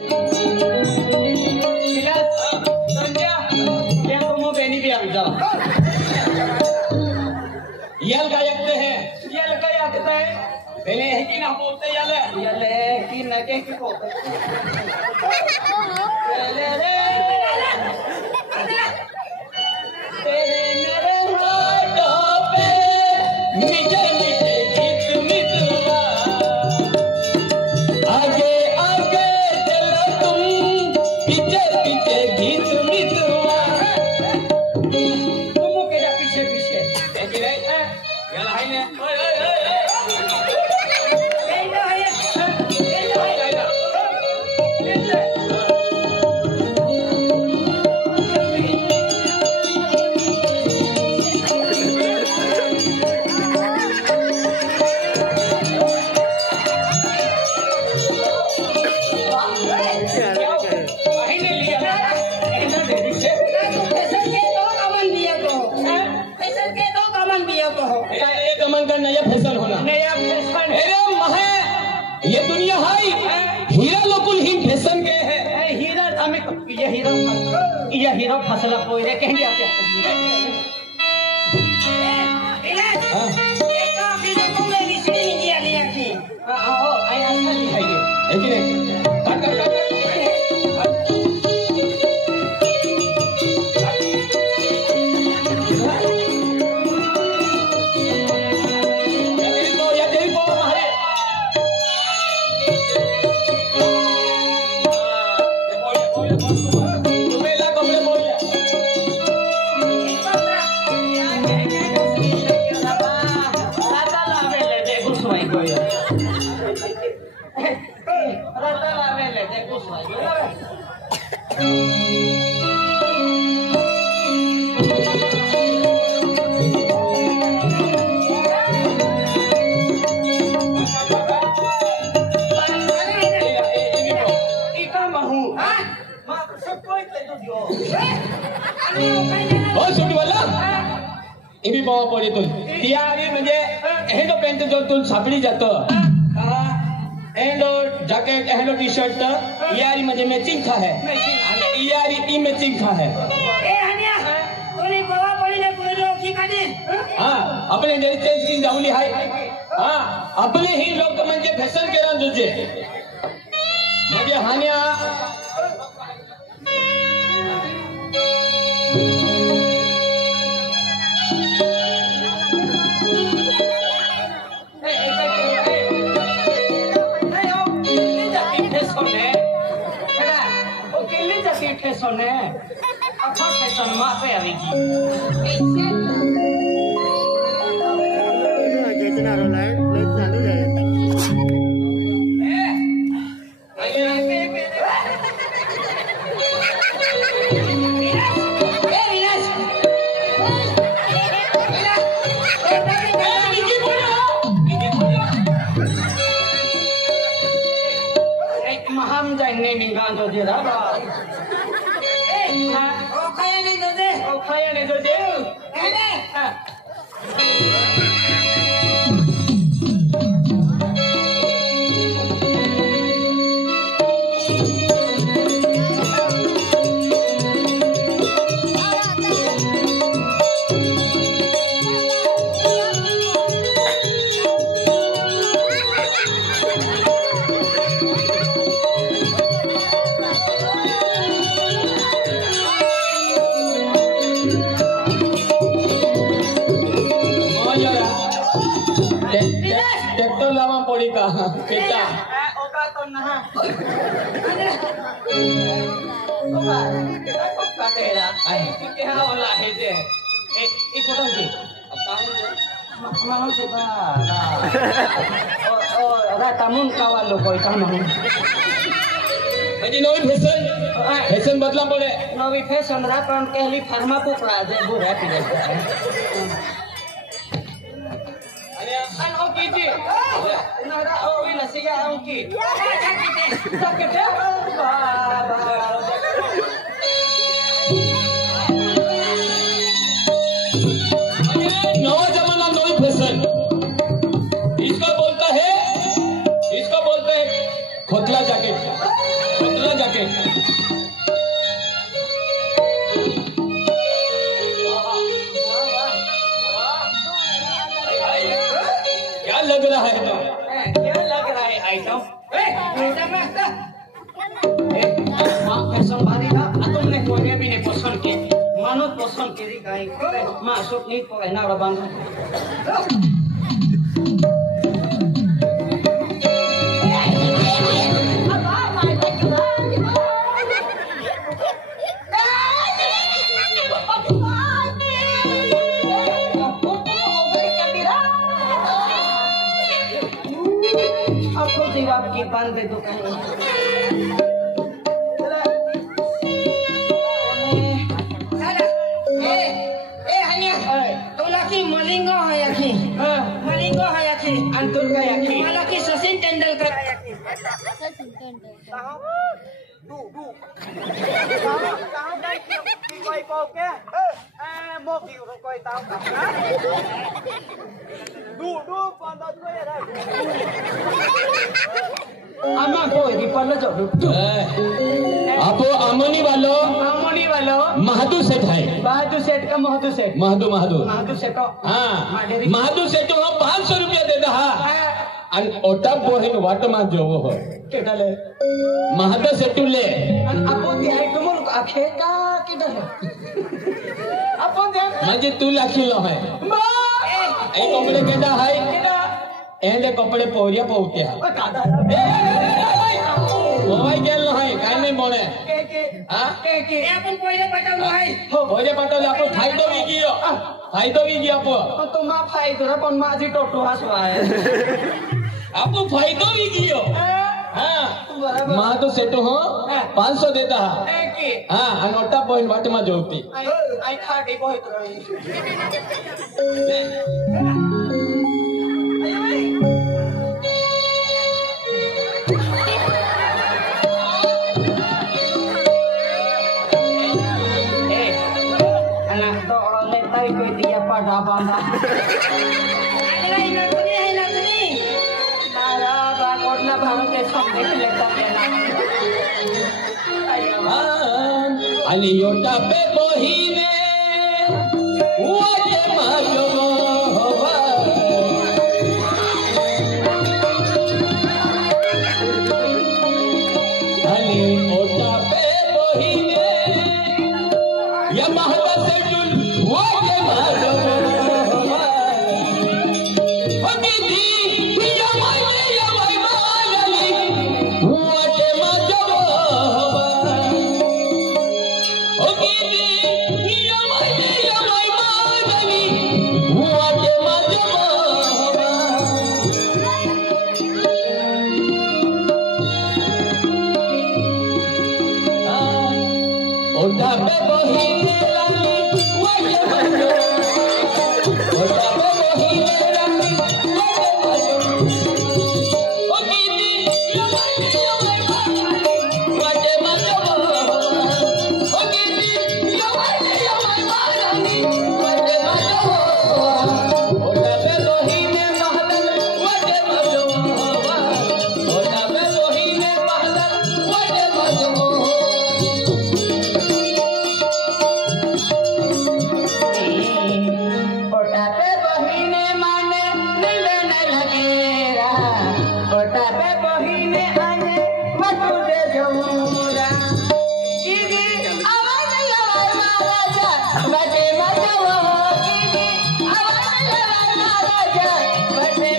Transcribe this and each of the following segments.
यल गायकते हैं यल गायकते हैं पहले है कि ना बोलते यल कि न के की बोलते पहले रे तेरे मेरे होठों पे मीठे मीठे गीत मितवा आगे आगे चलो तुम पीछे पीछे गीत मितवा तुम केरा पीछे पीछे देखी रही है याला है ने ओए ओए ओए नया फैशन होना नया फैशन अरे महे ये दुनिया है हीरा लोकुल ही फैशन के है हीरा हमें ये हीरो फसला कोई रे कहीं आते इबी बावा पडे तुल तियारी म्हणजे हेडो पॅन्ट जो तुल सापडी जातो हेडो जॅकेट हेडो टी शर्ट यारी म्हणजे मॅचिंग था है आणि यारी टी मॅचिंग था है ए हनिया तोनी बावा पडीले पुरो की काढी हां आपले जे चेंज की जावली हाय हां आपले ही लोक म्हणजे फॅशन केला तुझे म्हणजे हनिया सोने अच्छा फैशन मापे आवेगी कितना रोलाय लोग चालू जाए महाम जाने निगाह जो जरा खाया नहीं दो दे ट्रैक्टर लावा पड़ी का बेटा ओका तो ना ओका काटेला आई के हा वाला है जे एक फोटो जी माहौल से बा ओ रा तामुन कावा लो कोई काम नहीं अजी नवी फैशन बदला पड़े नवी फैशन रा पण कहली फार्मा पुपड़ा जे बुरा पी जाए नवा जमाना नई फैशन इसको बोलता है खोतला जैकेट खोतला के क्या लग रहा है तो क्या लग रहा है आइटम संभारी था तुमने कोई भी नहीं पसंद किया मानो पसंद करी गाय मासुक नहीं पहना और बांधा आपकी बांध दे दो कहीं मलिंगो है याकी मलिंगो है याकी अंतुल का याकी माला की सचिन तेंदुलकर सचिन तेंदुलकर कोई को के मो की कोई ताऊ का दू पंदा कोई रे अम्मा कोई दी पंदा जो आप अमनी वालो महादू सेठ है बहादुर सेठ का महदू सेठ महादू सेठ हाँ महादू सेठ 500 रुपया दे दहा आणि ओटा बोहिन वाट मा जो हो केटाले महादू सेठ ले आपण ते ऐकमोल आखे का केटाले आपण ते म्हणजे तू लाखिलो है ए कपडे केटा है एंडे कपडे पोरिया पोवते मोबाईल गेल नाही काय नाही बोले आपण पहिले पाठवलो आहे पहिले पाठवले आपण फायदो विगियो आपण तो मा फायदो रे पण माझी टोटो हसवा आहे आपण फायदो विगियो हां महादू सेठ हो 500 देता हां आणि ओटा पॉइंट वाट मा जोती आई खाडी बहुत रही कोई दिया पड़ा बांधा अरे नगरी नारा बागोटना भारत देश में लेता है आणि ओटा पे बोहिने वाटे माजो होवा आणि ओटा पे बोहिने या महता से जुल वाटे माजो होवा ओके दी या माई माली वाटे माजो होवा ओके दी या माई माली वाटे माजो होवा ओटा पे बोहिने लाली वाटे माजो ओटा पे बोहिने लाली वाटे माजो ओके दी या माई माली वाटे माजो ओके दी या माई माली वाटे माजो ओटा पे बोहिने महल वाटे माजो ओटा पे बोहिने महल वाटे माजो ओटा पे बहिने माने मिलन लगेरा ओटा पे बहिने आने मटू दे जमुरा कीदी आवाज महाराजा बटे मतवा कीदी आवाज महाराजा बटे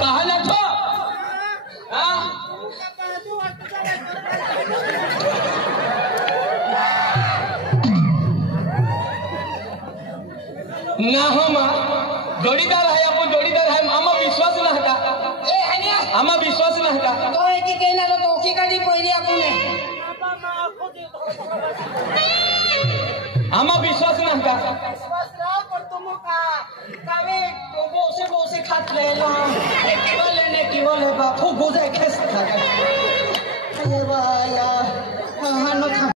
कहाला छो हां ना हो मा जोडीदार आहे आपण जोडीदार आहे आम्हा विश्वास नव्हता ए हनिया आम्हा विश्वास नव्हता तो एकी केना लो तो की गाडी पहिली आपण आम्हा विश्वास नव्हता पर तुम का कावे बोसे खात ले लो एक बोले ने की बोले बापू गुजे खेस खा ये बहाया